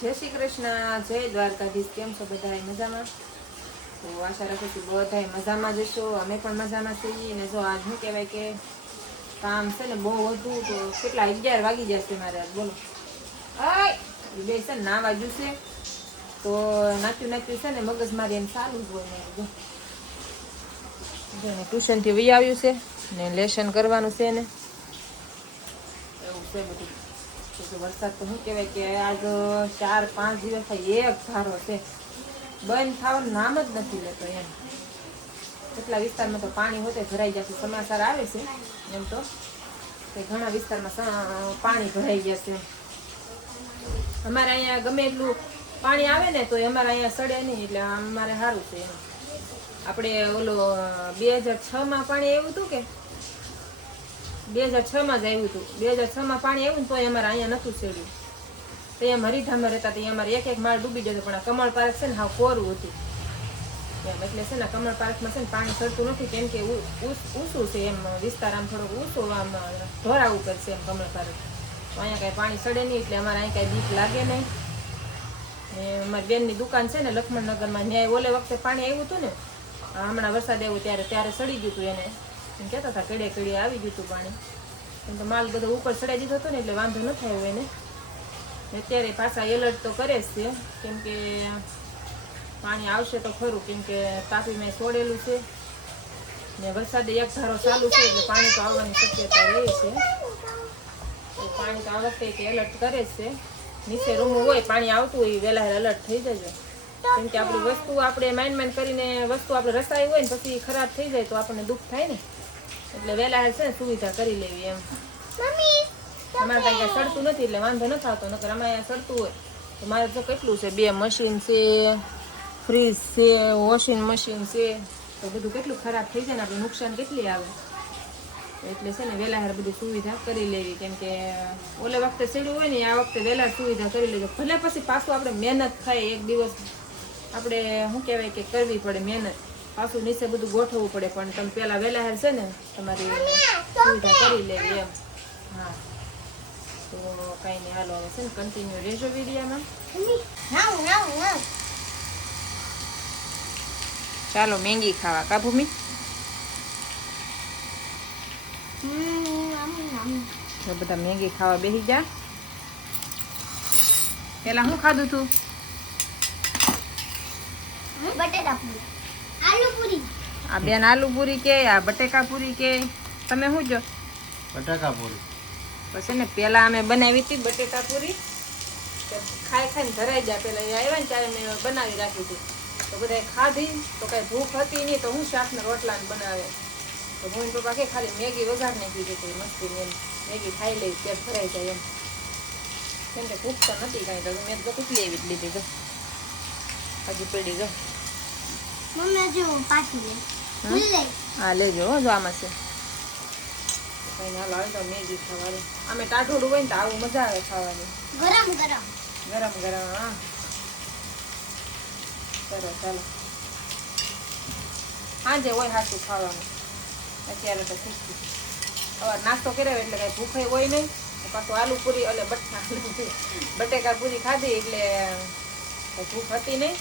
જય શ્રી કૃષ્ણ, જય દ્વારકાધીશ. કેમ છો બધા? મજામાં? તો આશા રાખું છું બધા મજામાં જ છો. અમે પણ મજામાં છીએ. ને જો આજ શું કહેવાય કે કામ છે ને બહુ હતું, તો કેટલા 11 વાગી જશે મારે આજ. બોલો બે છે ને નાવા જુશે, તો નાચ્યું છે ને મગજ મારી એમ સારું જ હોય ને. ટ્યુશન થી વહી આવ્યું છે ને લેસન કરવાનું છે ને એવું છે બધું. વરસાદ તો શું કહેવાય કે આજ 4-5 દિવસ એક ધારો છે, બંધ થવાનું નામ જ નથી લેતો એમ. કેટલા વિસ્તારમાં તો પાણી હોતે ભરાઈ જશે, સમાચાર આવે છે એમ તો કે ઘણા વિસ્તારમાં પાણી ભરાઈ જશે. અમારે અહીંયા ગમે એટલું પાણી આવે ને તો અમારે અહીંયા સડે નહીં, એટલે અમારે સારું છે એમ. આપણે ઓલો 2006માં પાણી આવ્યું હતું કે 2006માં જ આવ્યું હતું. 2006માં પાણી આવ્યું ને તો અમારે અહીંયા નહોતું ચડ્યું. તો એમ હરીઠામાં રહેતા તો અમારે એક માળ ડૂબી જતો, પણ આ કમળ પાર્ક છે ને હાવ કોરું હતું એમ. એટલે છે ને કમળ પાર્કમાં છે ને પાણી ચડતું નથી, કેમ કે ઊંચું છે એમ, વિસ્તાર આમ થોડોક ઊંચો આમ ઢોરા ઉપર છે એમ કમળ પાર્ક. તો અહીંયા કાંઈ પાણી ચડે નહીં, એટલે અમારે અહીં કાંઈ બીક લાગે નહીં. ને અમારી બેનની દુકાન છે ને લક્ષ્મણનગરમાં, ત્યાં ઓલે વખતે પાણી આવ્યું હતું ને, હમણાં વરસાદ આવ્યો ત્યારે સડી ગયું હતું એને. એમ કહેતા હતા કડે આવી ગયું હતું પાણી. એમ તો માલ બધો ઉપર ચડાઈ દીધો હતો ને, એટલે વાંધો ન થયો એને. અત્યારે પાછા એલર્ટ તો કરે જ છે, કેમ કે પાણી આવશે તો ખરું, કેમ કે તાપીમાં છોડેલું છે ને વરસાદ એક ધારો ચાલુ છે, એટલે પાણી તો આવવાની શક્યતા રહે છે. તો પાણી તો આ વખતે એલર્ટ કરે જ છે. નીચે રૂમ હોય પાણી આવતું હોય વહેલા એલર્ટ થઈ જશે, કેમ કે આપણી વસ્તુ આપણે માઇન્ડ કરીને વસ્તુ આપણે રસાઈ હોય ને પછી ખરાબ થઈ જાય તો આપણને દુઃખ થાય ને, એટલે વહેલા છે ને સુવિધા કરી લેવી એમ. અમારે કાંઈ સડતું નથી એટલે વાંધો ન આવતો, નકર અમારે અહીંયા સડતું હોય તો મારે તો કેટલું છે, 2 મશીન છે, ફ્રીજ છે, વોશિંગ મશીન છે, તો બધું કેટલું ખરાબ થઈ જાય ને, આપણે નુકસાન કેટલી આવે. એટલે છે ને વહેલા બધી સુવિધા કરી લેવી, કેમ કે ઓલે વખતે સીડ્યું હોય ને આ વખતે વહેલા સુવિધા કરી લેજો. ભલે પછી પાછું આપણે મહેનત થાય, એક દિવસ આપણે શું કહેવાય કે કરવી પડે મહેનત, પાછું નીચે બધું ગોઠવવું પડે, પણ તમે પહેલાં વહેલા છે ને તમારી સુવિધા કરી લેવી એમ. હા, તો કાંઈ નહીં, હાલો હવે છે ને કન્ટિન્યુ રહેજો વિડીયોમાં. ચાલો મેંગી ખાવા કા ભૂમિ? તો બધા મેગી ખાવા બેસી જા. પેલા શું ખાધું તું? બટેટા પૂરી, આલુ પૂરી. આ બેન આલુ પૂરી કે આ બટેકા પૂરી કે તમે શું જો? બટાકા પૂરી. પછી ને પેલા અમે બનાવી હતી બટેટા પૂરી, ખાઈ ખાઈને ધરાઈ જાય. પેલા એ આવ્યા ને ત્યારે મેં બનાવી રાખી હતી, તો બધા ખાધી તો કઈ ભૂખ હતી નહીં, તો હું શાક ને રોટલા બનાવે. તો હું પપ્પા કે ખાલી મેગી વઘાર નાખી દીધી મસ્તી એમ, મેગી ખાઈ લઈ પેટ ભરાઈ જાય એમ, કેમ કે ભૂખ તો નથી કાંઈ. તો મેં તો કેટલી એવી લીધી જો હજી પડી જો. મમ્મી જો પાછી લે. હા લેજો જો આમાં છે કઈ ના લાવે તો મેગી ખાવાની. આમે ટાઢોડું હોય ને તો આવું મજા આવે ખાવાની, ગરમ ગરમ. ગરમ ગરમ. હા ચલો ચાલો, સાંજે હોય સાચું ખાવાનું, અત્યારે તો ખુશી. હવે નાસ્તો કર્યો એટલે કઈ ભૂખે હોય નહીં, પાછું આલુ પૂરી એટલે બટેકા પૂરી ખાધી એટલે ભૂખ હતી નહીં.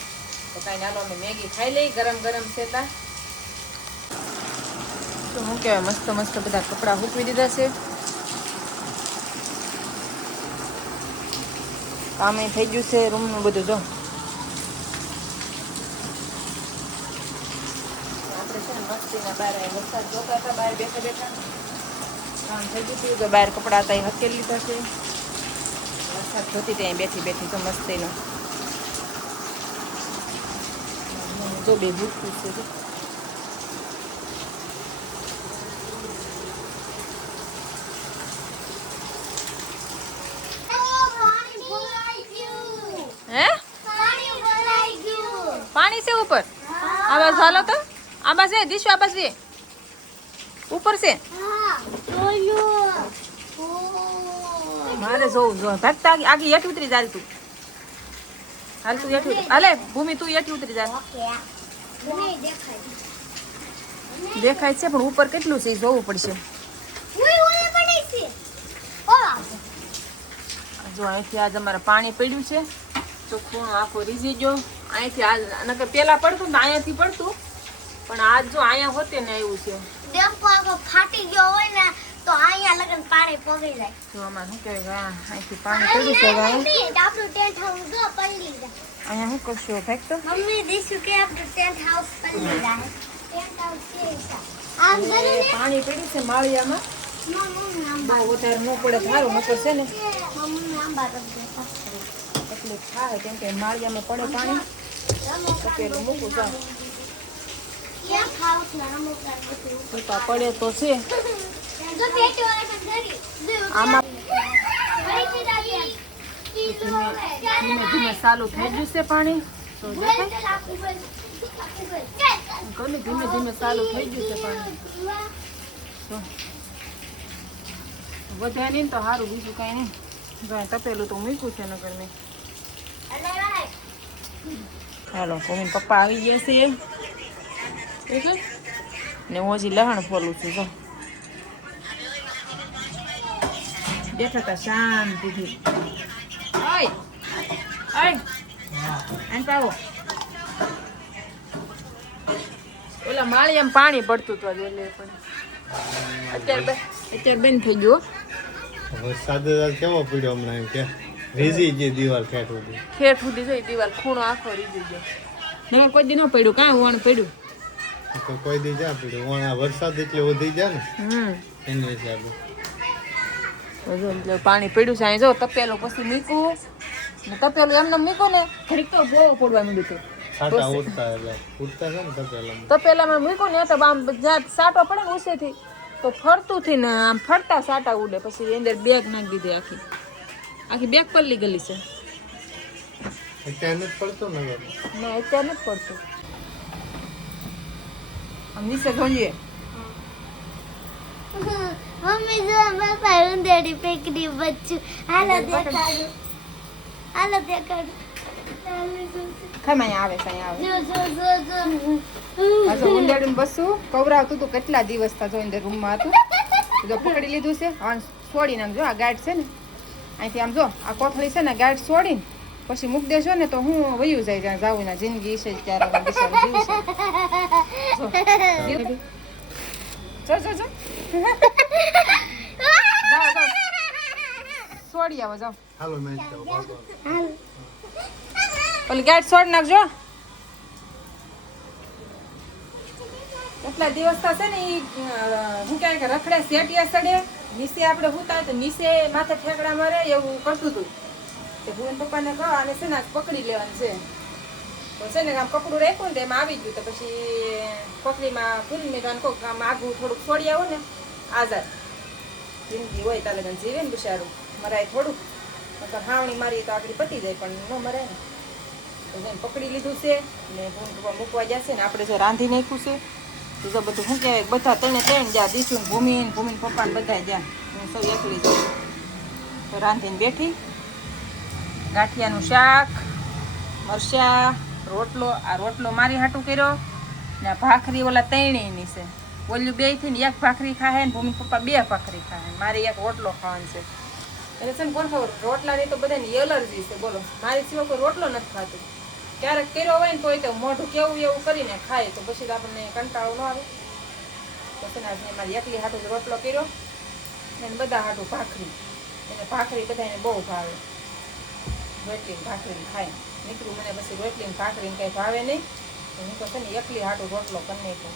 તો કાંઈ નાલો અમે મેગી ખાઈ લઈ ગરમ ગરમ છેતા. તો શું કહેવાય, મસ્ત મસ્ત બધા કપડાં સૂકવી દીધા છે, કામ થઈ ગયું છે રૂમનું બધું. જો આપણે છે ને મસ્તીના બહાર વરસાદ જોતા હતા, બહાર બેઠા બેઠા કામ થઈ ગયું હતું, કે બહાર કપડાં હતા એ હકેલી લીધા છે. વરસાદ જોતી ત્યાં બેઠી બેઠી તો મસ્તીનો જો બે ભૂખું છે. પાણી છે ઉપર? આવાજ હાલો તો આવાજ છે દીશુ, આવાજ છે ઉપર છે. મારે જોવું જો ધરતા આગી હેઠ ઉતરી જાય તું. હાલ તું હેઠ હાલે ભૂમિ, તું હેઠ ઉતરી જાય. દેખાય છે પણ ઉપર કેટલું છે એ જોવું પડશે. જો અહીંથી આજ અમારે પાણી પડ્યું છે તો ખૂણો આખો રીઝી ગયો અહીંથી આ નકર પેલા પડતું ને અહીંયાથી પડતું પણ આજ જો અહીંયા હોતે ને આવ્યું છે ડેમ્પો આખો ફાટી ગયો હોય ને તો અહીંયા લગન પાણી પગી જાય. જો આમાં શું કહેવાય અહીંથી પાણી પડ્યું છે હવે મમ્મી, આપણું ટેન્ટ હાઉસ જો પલળી જાય. અહીંયા શું કરશો ફેંક તો મમ્મી દીશું કે આપણું ટેન્ટ હાઉસ પલળી જાય. ટેન્ટ હાઉસ છે એસા. આમ હવે કરીને પાણી પડ્યું છે માળિયામાં મમ્મી આંબા. બહુ વધારે ન પડે તો સારું નકર છે ને મમ્મી આંબા રખ દેતા. તકલીફ થાય કેમ કે માળિયામાં પડે પાણી તપેલું મૂકું જાવ કેમ ખાવું છે અમુક વાર બધું. ટીપા પડે તો છે જો પેટી વાળા કરી આમાં ફરીથી દાદી ધીમે ધીમે ચાલુ થઈ ગયું છે પાણી તો દેખાય ગમે ધીમે ધીમે ચાલુ થઈ ગયું છે પાણી જો. વધે નહીં તો સારું બીજું કાંઈ નહીં જો તપેલું તો મૂક્યું છે નગર મેં હાલો કોમીન પપ્પા આવી ગયા છે એટલે ને હું હજી લહણ ફોલું છું જો બેઠા હતા શાંતિથી ઓય ઓય આંટા આવો ઓલા માળિયામાં પાણી પડતું હતું એટલે પણ અત્યારે બંધ થઈ ગયો વરસાદ કેવો પડ્યો હમણાં એમ કે રીઝી જે દિવાલ ઠેઠ સુધી ઠેઠ સુધી જોઈ દિવાલ ખૂણો આખો રીઝી ગયો નવા કોઈ દી ન પડ્યું કાં વણ પડ્યું તો કોઈ દી જ્યાં પડ્યું આ વરસાદ એટલે વધી જાય ને એના હિસાબે એટલે પાણી પડ્યું છે અહીં જો તપેલું પછી મૂકવું ને તપેલું એમને મૂકો ને ઘડીક તો બહુ પડવા માંડ્યું હતું છાંટા ઉડતા એટલે ઉડતા છે ને તપેલા તપેલામાં મૂકો ને તો આમ જ્યાં સાટો પડે ને ઉસેથી તો ફરતું થી ને આમ ફરતા સાટા ઉડે પછી અંદર બેગ નાખી દીધી આખી આખી બેગ પલ્લી ગયેલી છે અત્યારે નથી પડતો ને હવે. ના અત્યારે નથી પડતું આમ નીચે જોઈએ મમ્મી જો બાપા ઉંદેડી પેકડી બચ્ચું હાલો દેખાડું હાલો દેખાડું ખાઈ આવે છે અહીંયા જો આવે આ ઉંદેડું બસું કવરાવતું હતું કેટલા દિવસ થા જો અંદર રૂમમાં હતું જો પકડી લીધું છે હવે છોડી નાખજો આ ગાઢ છે ને અહીંથી આમ જો આ કોથળી છે ને ગાઢ છોડીને પછી મૂક દેશો ને તો હું વયું જાય ત્યાં જાવું ના જિંદગી છે ત્યારે બિચારું જીવ છે જો છોડી આવો જાઓ હાલો મેં જાઉં ભાગો. ઓલી ગાઢ છોડ નાખજો એટલા દિવસ થશે ને ઈ હું ક્યાંક રખડે સેટિયા સડે નીચે આપણે હુતા તો નીચે માથે ઠેકડા મારે એવું કરતું હતું તે ભુવન પપ્પાને કહો આને છે ને પકડી લેવાનું છે તો છે ને આમ કપડું રાખ્યું ને એમાં આવી ગયું તો પછી પકડીમાં પૂરી મેં કહું આમ આગું થોડુંક છોડી આવો ને આઝાદ જિંદગી હોય તાલે જીવે ને બિચારું મરાય થોડુંક મતલબ હાવણી મારી તો આગળ પતી જાય પણ ન મરાય ને તો જેને પકડી લીધું છે ને ભૂન પપ્પા મૂકવા જશે ને આપણે જે રાંધી નાખ્યું છે તો જો બધું શું કહેવાય બધા ત્રણે જ્યાં દીશું ભૂમિન પપ્પાને બધા જ્યાં હું સૌ એકલી જઉં તો રાંધીને બેઠી ગાંઠિયાનું શાક મરચાં રોટલો આ રોટલો મારી હાટું કર્યો ને આ ભાખરી ઓલા તૈણીની છે ઓલું બે થી ને એક ભાખરી ખાહે ને ભૂમિ પપ્પા બે ભાખરી ખાહે મારે એક રોટલો ખાવાનો છે એટલે છે ને કોણ ખબર રોટલાની તો બધાની એલર્જી છે બોલો મારી સિવાય કોઈ રોટલો નથી ખાતું ક્યારેક કર્યો હોય ને તોય તો મોઢું કેવું એવું કરીને ખાય તો પછી તો આપણને કંટાળો ન આવે પછી ના મારી એકલી હાટું જ રોટલો કર્યો ને બધા હાટું ભાખરી એને ભાખરી બધાને બહુ ભાવે રોટલી ભાખરી ખાય નીકળું મને પછી રોટલી ભાખરી કંઈ ભાવે નહીં હું તો છે ને એકલી હાટું રોટલો કરી નાખ્યો